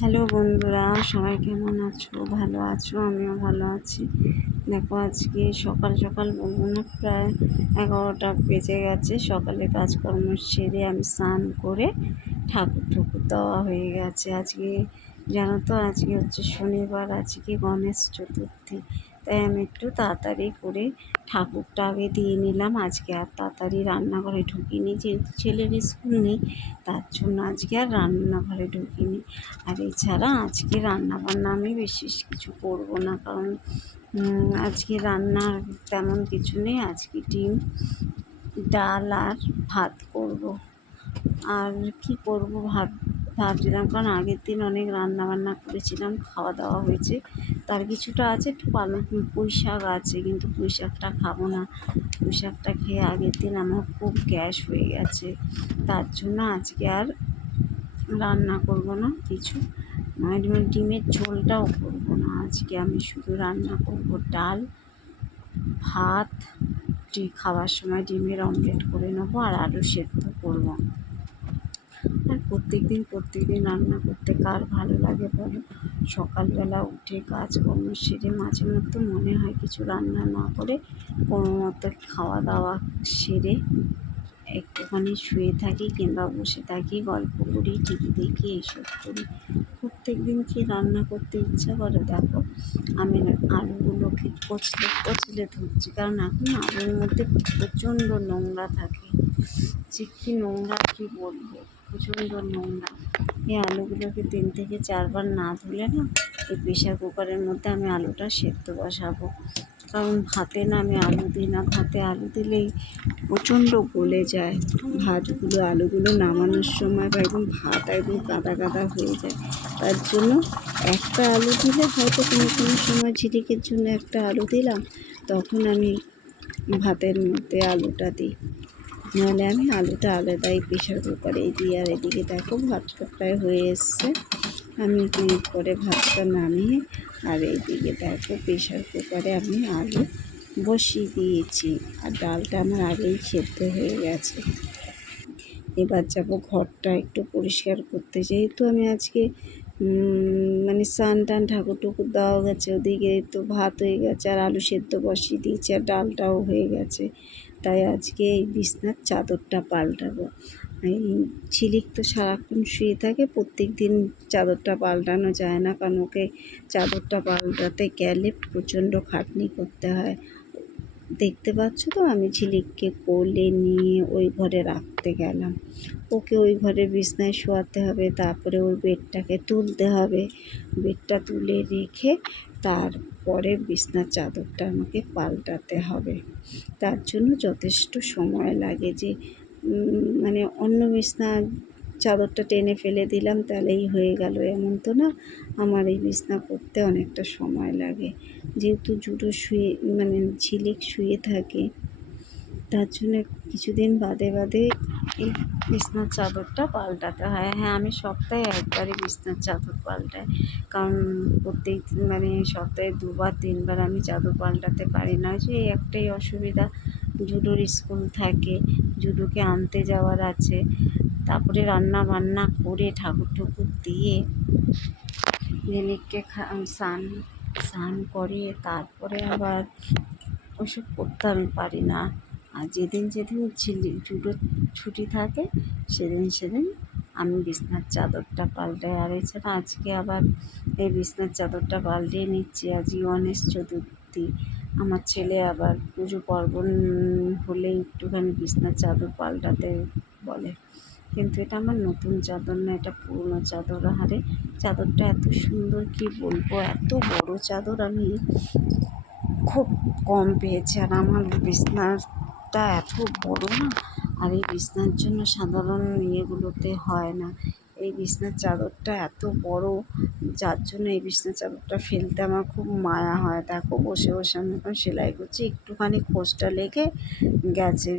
Hello বন্ধুরা, সবাই কেমন আছো? ভালো আছো? আমিও ভালো আছি। দেখো, আজকে সকাল সকাল বলব না, প্রায় এগারোটা বেজে গেছে। সকালে কাজকর্ম সেরে আমি স্নান করে ঠাকুর ঠুকুর দেওয়া হয়ে গেছে। আজকে, জানো তো, আজকে হচ্ছে শনিবার, আজকে গণেশ চতুর্থী। তাই আমি একটু তাড়াতাড়ি করে ঠাকুরটা আগে দিয়ে নিলাম। আজকে আর তাড়াতাড়ি রান্নাঘরে ঢুকিনি, যেহেতু ছেলের স্কুল নেই, তার জন্য আজকে আর রান্নাঘরে ঢুকিনি। আর এছাড়া আজকে রান্না বান্না আমি বিশেষ কিছু করব না, কারণ আজকে রান্নার তেমন কিছু নেই। আজকে ডিম, ডাল আর ভাত করব। আর কি করব ভাব ভাবছিলাম, কারণ আগের দিন অনেক রান্না বান্না করেছিলাম খাওয়া দাওয়া হয়েছে। তার কিছুটা আছে, একটু পালং, পুঁই শাক আছে, কিন্তু পুঁই শাকটা খাব না। পুঁই শাকটা খেয়ে আগের দিন আমার খুব গ্যাস হয়ে গেছে। তার জন্য আজকে আর রান্না করব না, কিছু ডিমের ঝোলটাও করব না। আজকে আমি শুধু রান্না করব ডাল, ভাত খাওয়ার সময় ডিমের অমলেট করে নেব আর আলু সেদ্ধ করব। প্রত্যেক দিন প্রত্যেক দিন রান্না করতে কার ভালো লাগে বলো? সকালবেলা উঠে কাজকর্ম সেরে মাঝে মধ্যে মনে হয় কিছু রান্না না করে কোনো মতো খাওয়া দাওয়া সেরে একটুখানি শুয়ে থাকি কিংবা বসে থাকি, গল্প করি, টিভি দেখি, এইসব করি। প্রত্যেক দিন কি রান্না করতে ইচ্ছা করে? দেখো, আমি আলুগুলোকে কচলে কচলে ধরছি। কারণ এখন আলুর মধ্যে প্রচণ্ড নোংরা থাকে। যে কী নোংরা কী বলব? প্রচণ্ড নোংরা এই আলুগুলোকে তিন থেকে চারবার না ধুলে না, এই প্রেশার কুকারের মধ্যে আমি আলুটা সেদ্ধ বসাবো। কারণ ভাতে না আমি আলু দিই না, ভাতে আলু দিলেই প্রচণ্ড গলে যায়। ভাতগুলো, আলুগুলো নামানোর সময় বা একদম ভাত একদম কাদা কাদা হয়ে যায়। তার জন্য একটা আলু দিলে হয়তো কোনো কোনো সময় ঝিলিকের জন্য একটা আলু দিলাম, তখন আমি ভাতের মধ্যে আলুটা দিই। নাহলে আমি আলুটা আলাদাই প্রেশার কুকারেই দিই। আর এদিকে দেখো ভাতটা প্রায় হয়ে এসছে। আমি মিনিট পরে ভাতটা নামিয়ে আর এইদিকে দেখো প্রেশার কুকারে আমি আলু বসিয়ে দিয়েছি। আর ডালটা আমার আগেই সেদ্ধ হয়ে গেছে। এবার যাব ঘরটা একটু পরিষ্কার করতে। যেহেতু আমি আজকে মানে স্নান টান ঠাকুর টুকুর দেওয়া গেছে, ওদিকে তো ভাত হয়ে গেছে, আর আলু সেদ্ধ বসিয়ে দিয়েছি, আর ডালটাও হয়ে গেছে। তাই আজকে এই বিছনার চাদরটা পাল্টাবো। এই ঝিলিক তো সারাক্ষণ শুয়ে থাকে প্রত্যেক দিন চাদরটা পাল্টানো যায় না, কারণ ওকে চাদরটা পাল্টাতে গেলে প্রচণ্ড খাটনি করতে হয়। দেখতে পাচ্ছ তো, আমি ঝিলিককে কোলে নিয়ে ওই ঘরে রাখতে গেলাম। ওকে ওই ঘরে বিছনায় শোয়াতে হবে, তারপরে ওর বেডটাকে তুলতে হবে। বেডটা তুলে রেখে তারপরে বিছনার চাদরটা আমাকে পাল্টাতে হবে। তার জন্য যথেষ্ট সময় লাগে যে মানে অন্য বিছনা চাদরটা টেনে ফেলে দিলাম, তাহলেই হয়ে গেল। এমন তো না, আমার এই বিছনা করতে অনেকটা সময় লাগে। যেহেতু জুটো শুয়ে মানে ঝিলিক শুয়ে থাকে, তার জন্য কিছুদিন বাদে বাদে বিছনার চাদরটা পাল্টাতে হয়। হ্যাঁ আমি সপ্তাহে একবারই বিছনার চাদর পাল্টাই। কারণ প্রত্যেক মানে সপ্তাহে দুবার, তিনবার আমি চাদর পাল্টাতে পারি না। যে একটাই অসুবিধা, জুডোর স্কুল থাকে, জুডোকে আনতে যাওয়ার আছে। তারপরে রান্না বান্না করে ঠাকুর ঠাকুর দিয়ে ঝিলিককে স্নান স্নান করিয়ে তারপরে আবার ওসব করতে আমি পারি না। আর যেদিন যেদিন ঝিলি জুডো ছুটি থাকে, সেদিন সেদিন আমি বিছনার চাদরটা পাল্টাই। আর এছাড়া আজকে আবার এই বিছনার চাদরটা পাল্টিয়ে নিচ্ছি। আজই গণেশ চতুর্থী। আমার ছেলে আবার পুজো পার্বণ হলে একটুখানি বিছনার চাদর পাল্টাতে বলে। কিন্তু এটা আমার নতুন চাদর না, এটা পুরনো চাদর। আরে চাদরটা এত সুন্দর কি বলব? এত বড় চাদর আমি খুব কম পেয়েছি। আর আমার বিছনাটা এত বড় না। আর এই বিছনার জন্য সাধারণ ইয়েগুলোতে হয় না। এই বিছনার চাদরটা এত বড়, যার জন্য এই বিছনার চাদরটা ফেলতে আমার খুব মায়া হয়। দেখো, বসে বসে আমি এখন সেলাই করছি। একটুখানি খোঁজটা লেগে গেছে।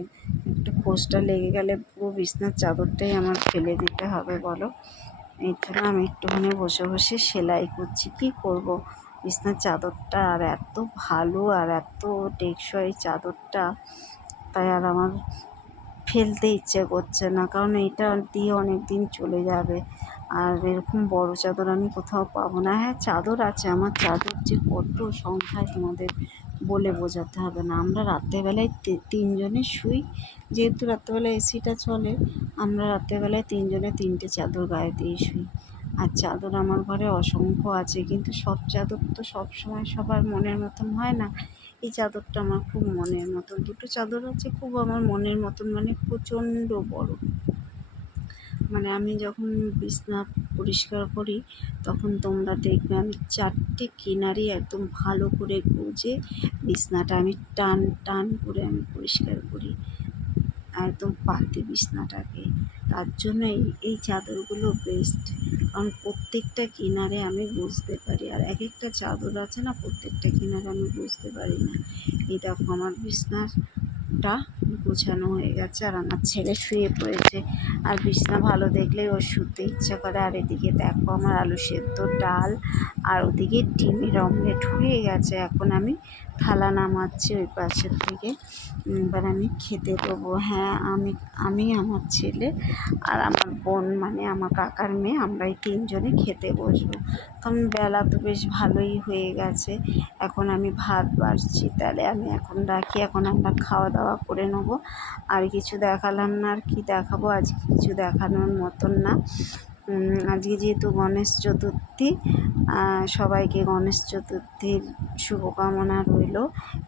একটু খোঁজটা লেগে গেলে পুরো বিছনার চাদরটাই আমার ফেলে দিতে হবে, বলো? এই জন্য আমি একটুখানি বসে বসে সেলাই করছি। কী করব? বিছনার চাদরটা আর এত ভালো আর এত টেকসই চাদরটা। তাই আর আমার ফেলতে ইচ্ছে করছে না, কারণ এটা দিয়ে অনেক দিন চলে যাবে। আর এরকম বড় চাদর আমি কোথাও পাবো না। হ্যাঁ চাদর আছে, আমার চাদর যে কত সংখ্যায় তোমাদের বলে বোঝাতে হবে না। আমরা রাত্রেবেলায় তিনজনে শুই, যেহেতু রাত্রেবেলায় এসিটা চলে, আমরা রাত্রেবেলায় তিনজনে তিনটে চাদর গায়ে দিয়ে শুই। আর চাদর আমার ঘরে অসংখ্য আছে, কিন্তু সব চাদর তো সব সময় সবার মনের মতন হয় না। এই চাদরটা আমার খুব মনের মতন। দুটো চাদর আছে খুব আমার মনের মতন মানে প্রচণ্ড বড়। মানে আমি যখন বিছনা পরিষ্কার করি, তখন তোমরা দেখবে আমি চারটে কিনারি একদম ভালো করে গুজে বিছনাটা আমি টান টান করে আমি পরিষ্কার করি। একদম পাতি বিছনাটাকে। তার জন্যই এই চাদরগুলো বেস্ট কারণ প্রত্যেকটা কিনারে আমি বুঝতে পারি, আর এক একটা চাদর আছে না, প্রত্যেকটা কিনারে আমি বুঝতে পারি না। এই দেখো আমার বিছনাটা গোছানো হয়ে গেছে আর আমার ছেলে শুয়ে পড়েছে। আর বিছনা ভালো দেখলেই ওর শুতে ইচ্ছা করে। আর এদিকে দেখো আমার আলু সেদ্ধ ডাল আর ওদিকে ডিমের অমলেট হয়ে গেছে। এখন আমি থালা নামাচ্ছি ওই পাশের থেকে এবার আমি খেতে দেবো। হ্যাঁ আমি আমি, আমার ছেলে আর আমার বোন মানে আমার কাকার মেয়ে আমরা এই তিনজনে খেতে বসবো। কারণ বেলা তো বেশ ভালোই হয়ে গেছে। এখন আমি ভাত বাড়ছি। তাহলে আমি এখন রাখি। এখন আমরা খাওয়া দাওয়া করে নেব। আর কিছু দেখালাম না, আর কি দেখাবো? আজকে কিছু দেখানোর মতন না। আজকে যেহেতু গণেশ চতুর্থী সবাইকে গণেশ চতুর্থীর শুভকামনা রইল।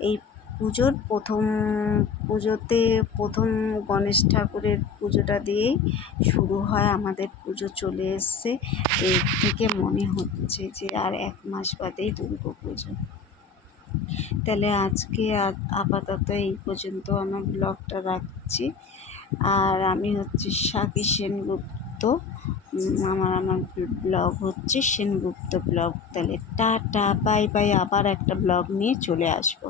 এই পুজোর প্রথম, পুজোতে প্রথম গণেশ ঠাকুরের পুজোটা দিয়েই শুরু হয়। আমাদের পুজো চলে এসছে। এর থেকে মনে হচ্ছে যে আর এক মাস বাদেই দুর্গা পুজো। তাহলে আজকে আপাতত এই পর্যন্ত আমার ব্লগটা রাখছি। আর আমি হচ্ছে সাকি সেনগুপ্ত। আমার আমার ব্লগ হচ্ছে সেনগুপ্ত ব্লগ তাহলে টাটা বাই বাই আবার একটা ব্লগ নিয়ে চলে আসব।